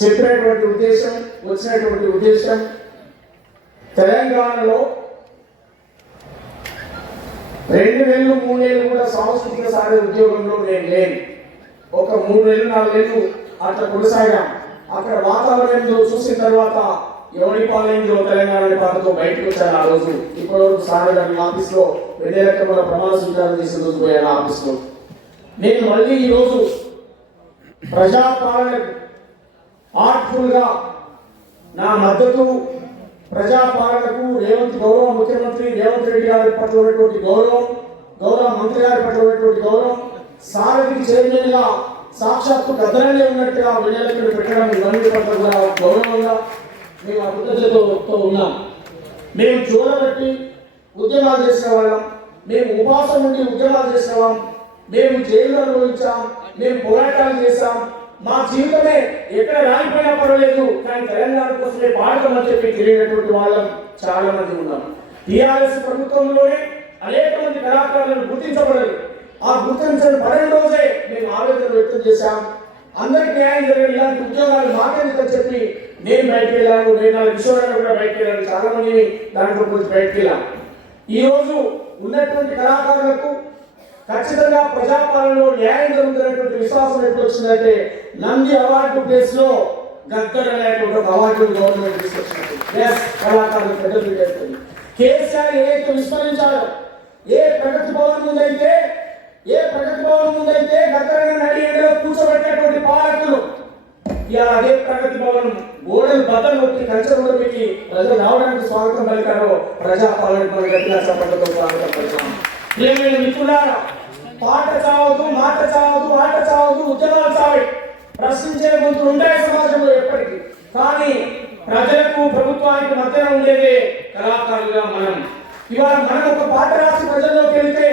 చెప్పినటువంటి ఉద్దేశం, వచ్చినటువంటి ఉద్దేశం తెలంగాణలో 2 నెలలు 3 నెలలు కూడా సాంస్కృతిక సాగే ఉద్యోగంలో నేను లేను. ఒక 3 నెలలు 4 నెలలు అట్లా కొనసాగాం. అక్కడ వాతావరణంలో చూసిన తర్వాత ఎవరి పాలనలో తెలంగాణ పాలనతో బయటకు వచ్చాను. ఆ రోజు ఇప్పటివరకు సార్ గారి ఆఫీస్లో 2 రకముల ప్రమాణ స్వీకారం చేసిన రోజు పోయాను ఆఫీస్లో. నేను మళ్ళీ ఈరోజు ప్రజాపాలనకు ఆర్ట్ఫుల్ గా నా మద్దతు, ప్రజాపాలనకు గౌరవ ముఖ్యమంత్రి రేవంత్ రెడ్డి గారి పట్ల ఉన్నటువంటి గౌరవం, గౌరవ మంత్రి గారి పట్ల ఉన్నటువంటి గౌరవం, సారథికి చైర్మన్ గా సాక్షాత్తు గద్దరనే ఉన్నట్టుగా విజయలక్ష్మి పెట్టడం, ఇవన్నీ పట్ల కూడా గౌరవంగా మేము కృతజ్ఞతతో ఉన్నాం. మేము చూడబట్టి ఉద్యమాలు చేసిన వాళ్ళం, మేము ఉపాసం నుండి ఉద్యమాలు చేసిన వాళ్ళం, మేము జైలు అనుభవించాం, మేము పోరాటాలు చేశాం. మా జీవితమే ఎక్కడ రాలిపోయినా పర్వాలేదు కానీ తెలంగాణ కోసమే పాడతామని చెప్పి తిరిగినటువంటి వాళ్ళం చాలా మంది ఉన్నాం. టీఆర్ఎస్ ప్రభుత్వంలోనే అనేక మంది కళాకారులను గుర్తించబడలేదు. ఆ గుర్తించిన 12 రోజే మేము ఆవేదన వ్యక్తం చేశాం. అందరికి న్యాయం జరిగిన ఇలాంటి ఉద్యోగాలు మాకెందుకని చెప్పి నేను బయటకు వెళ్ళాను. నేను విశ్వరాలు కూడా బయటకు వెళ్ళాను. చాలా మందిని దాంట్లో కొంచెం బయటకు వెళ్ళాం. ఈ రోజు ఉన్నటువంటి కళాకారులకు ఖచ్చితంగా ప్రజాపాలనలో న్యాయం జరుగుతున్నటువంటి విశ్వాసం ఎప్పుడు వచ్చిందంటే నంది అవార్డు ప్లేస్ లో గద్దర్ అనేటువంటి ఒక అవార్డు గవర్నమెంట్ తీసుకొచ్చినట్టు కళాకారులు పెద్దలు కేసీఆర్ ఏదైతే విస్మరించారో, ఏ ప్రగతి భవన్ ముందైతే గద్దర్ నడి ఎండలో కూర్చోబెట్టినటువంటి పాలకులు ఇలా అదే ప్రగతి భవన్ గోడలు బద్దలు కొట్టి కంచెలు పెట్టి ప్రజలు రావడానికి స్వాగతం పలికారో ప్రజాపాలన గట్టిగా చప్పట్లతో స్వాగతం పలికాం. మిత్రులారా, పాట చావదు, మాట చావదు, ఆట చావదు, ఉద్యమాలు చావే. ప్రశ్నించే గొంతులు ఉంటాయి సమాజంలో ఎప్పటికీ. కానీ ప్రజలకు ప్రభుత్వానికి మధ్యన ఉండేదే కళాకారులుగా మనం. ఇవాళ మనం ఒక పాట రాసి ప్రజల్లోకి వెళితే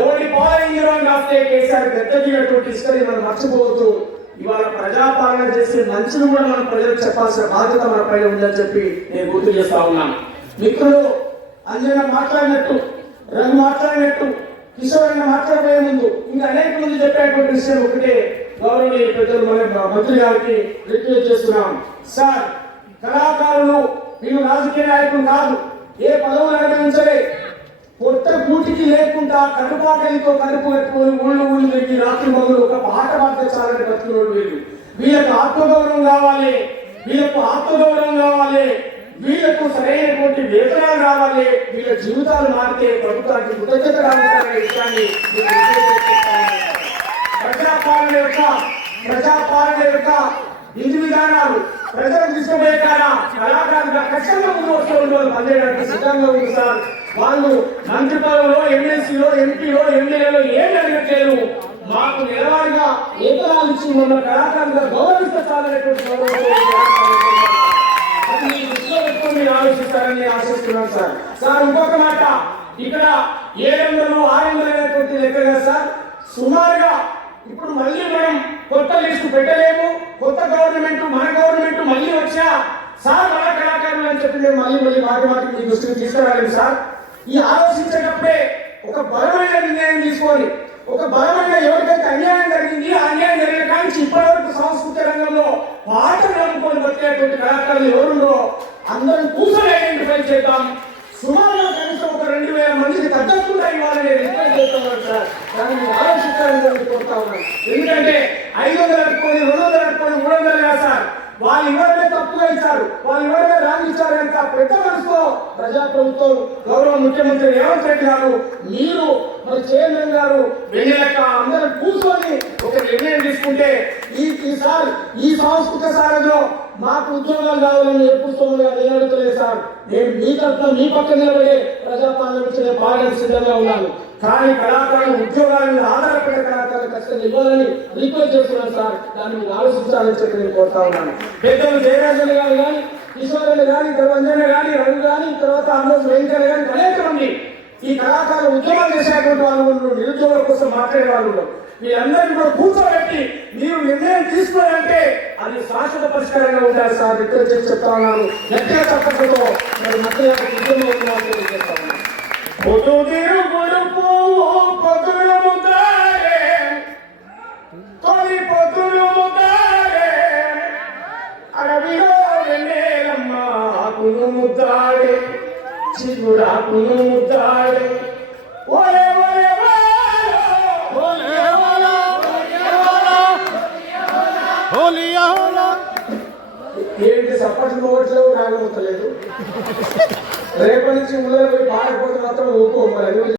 ఎవరి పాలన రాస్తే కేసీఆర్ పెద్దగినటువంటి హిస్టరీ మనం మర్చిపోవద్దు. ఇవాళ ప్రజాపాలన చేసే మంచిని కూడా మనం ప్రజలకు చెప్పాల్సిన బాధ్యత మన పైన ఉందని చెప్పి నేను గుర్తు చేస్తా ఉన్నాను. మిత్రులు అంజన మాట్లాడినట్టు, రఘు మాట్లాడినట్టు, కిషోర్ అన్న మాట్లాడబోయే ముందు ఇంకా అనేక మంది చెప్పేటువంటి విషయం ఒకటే, గౌరవనీయ పెద్దలు మన మంత్రి గారికి రిక్వెస్ట్ చేస్తున్నాం. సార్, కళాకారులు వీళ్ళు రాజకీయ నాయకులు కాదు, ఏ పదవులు అనుభవించలే, కొత్త కూటికి లేకుండా కడుపాకలితో కడుపు పెట్టుకొని ఊళ్ళు తిరిగి రాత్రి మొదలు ఒక పాట పాడితే చాలని బతుకులు వీళ్ళు. వీళ్ళకు ఆత్మగౌరవం కావాలి, వీళ్ళకు సరైనటువంటి వేతనాలు రావాలి, వీళ్ళ జీవితాలు మారితే ప్రభుత్వానికి కృతజ్ఞత రావాలనే విషయాన్ని ప్రజాపాలన యొక్క విధి విధానాలు ప్రజలకు తీసుకుపోయే కాదా కళాకారులుగా కష్టంగా ముందు వస్తూ ఉండేవాళ్ళు పనిచేయడానికి సిద్ధంగా ఉంది సార్. వాళ్ళు మంత్రి పదవిలో, ఎమ్మెల్సీలో, ఎంపీలో, ఎమ్మెల్యేలో ఏం జరగట్లేదు. మాకు నిలవాడిగా వేతనాలు ఇచ్చి ఉన్న కళాకారులుగా గౌరవిస్తే చాలనేటువంటి మీరు ఆలోచిస్తారని ఆశిస్తున్నాను సార్. సార్, ఇంకొక మాట, ఇక్కడ 700, 600 అనేటువంటి లెక్క కదా సార్. సుమారుగా ఇప్పుడు మళ్ళీ మనం కొత్త లిస్టు పెట్టలేము. కొత్త గవర్నమెంట్, మన గవర్నమెంట్ మళ్ళీ వచ్చా సార్ మన కళాకారులు అని చెప్పి మేము మళ్ళీ మాటి మీ దృష్టికి తీసుకురాలేము సార్. ఈ ఆలోచించేటప్పుడే ఒక బలమైన నిర్ణయం తీసుకొని, ఒక బలమైన ఎవరికైతే అన్యాయం జరిగింది ఆ అన్యాయం జరిగిన కానీ ఇప్పటివరకు సాంస్కృతిక రంగంలో పాటలు అనుకొని బతికేటువంటి కళాకారులు ఎవరుండో అందరం కూర్చొని ఐడెంటిఫై చేద్దాం. సుమారుగా కనీసం ఒక 2000 మందికి తగ్గకుండా ఇవ్వాలని రిక్వెస్ట్ చేస్తున్నాను సార్. దాన్ని ఆలోచించాలని కోరుతా ఉన్నాను. ఎందుకంటే 500 అనుకోని, 200 అనుకోని, 300 కాదు సార్. వాళ్ళు ఎవరైనా తప్పుగా ఇచ్చారు, వాళ్ళు ఎవరైనా రాంగ్ ఇచ్చారు కనుక పెద్ద మనసుతో ప్రజాప్రభుత్వం గౌరవ ముఖ్యమంత్రి రేవంత్ రెడ్డి గారు, మీరు మరి చైర్మన్ గారు వెళ్ళాక అందరం కూర్చొని ఒక నిర్ణయం తీసుకుంటే ఈసారి ఈ సాంస్కృతిక సారంలో మాకు ఉద్యోగాలు కావాలని ఎప్పుడు నేను అడుగుతలేదు సార్. నేను మీ తరఫున మీ పక్కన నిలబడే ప్రజాపాలన గురించి నేను బాగా సిద్ధంగా ఉన్నాను. కానీ కళాకారులు ఉద్యోగాల మీద ఆధారపడే కళాకారులు ఖచ్చితంగా ఇవ్వాలని రిక్వెస్ట్ చేస్తున్నాను సార్. దాన్ని మీరు ఆలోచించాలని చెప్పి నేను కోరుతా ఉన్నాను. పెద్దలు జయరాజన్ గారు కానీ, కిషోర్ కానీ, రంజన్ కానీ, రవి కానీ, తర్వాత అన్నోజ్ వెంకయ్య కానీ అనేక మంది ఈ కళాకారులు ఉద్యోగాలు చేసేటువంటి వాళ్ళు, నిరుద్యోగుల కోసం మాట్లాడే వాళ్ళు, వీళ్ళందరినీ కూడా కూర్చోబెట్టి మీరు నిర్ణయం తీసుకోవాలంటే అది శాశ్వత పరిష్కారంగా ఉండాలి సార్. రిక్వెస్ట్ చేసి చెప్తా ఉన్నాను. గట్టిగా తప్పకుండా మరి మధ్య ఉద్యమం తెలియజేస్తా ఉన్నాను. పొద్దున ముద్దాలే తొలి పొద్దులు ముద్దాడే అడవిలో వెన్నెలమ్మ ఆకులు ముద్దాడే చిగురాకులు ముద్దాడే ఓలే ఓలే ఏంటి సప్పట్లు ఓట్లేవు నాగమవుతలేదు రేపటి నుంచి ఊళ్ళో పోయి పాడకపోతే మాత్రం ఊపు మరి